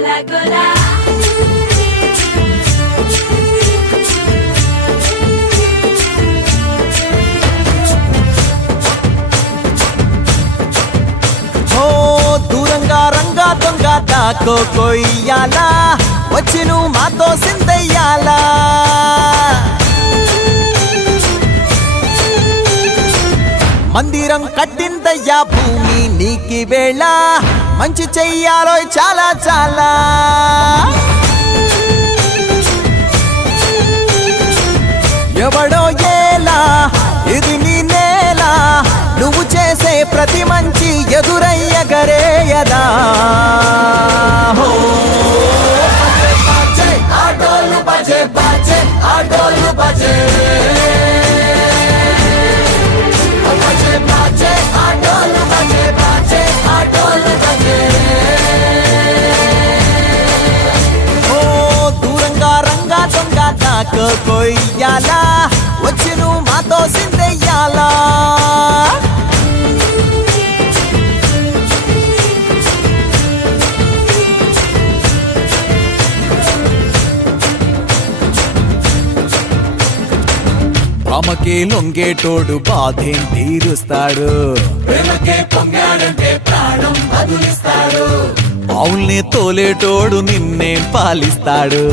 గోలా గోలా దూరంగా రంగా దొంగ దాకో కొయ్యాలా వచ్చి నువ్వు మాతో సిందయ్యాలా మందిరం కట్టిందయ్యా భూమి నీకి వేళ మంచి చెయ్యాలో చాలా చాలా ఎవడో ఏలా ఇది నీ నేల నువ్వు చేసే ప్రతి మంచి ఎదురయ్యగరేయదా ఆటోలు బజే బజే ఆటోలు బజే ఆటోలు బజే బజే ఆటోలు బజే దూరంగా రంగా దొంగ నాకు కొయ్యాలా వచ్చి నువ్వు మాతో సిందెయ్యాలా రామకే లొంగేటోడు బాధేం తీరుస్తాడు ఆవుల్ని తోలేటోడు నిన్నేం పాలిస్తాడు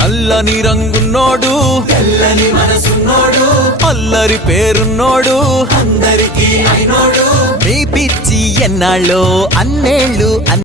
నల్లని రంగున్నోడు తెల్లని మనసున్నోడు అల్లరి పేరున్నోడు అందరికీ అయినోడు మీ పిచ్చి ఎన్నాళ్ళో అన్నేళ్ళు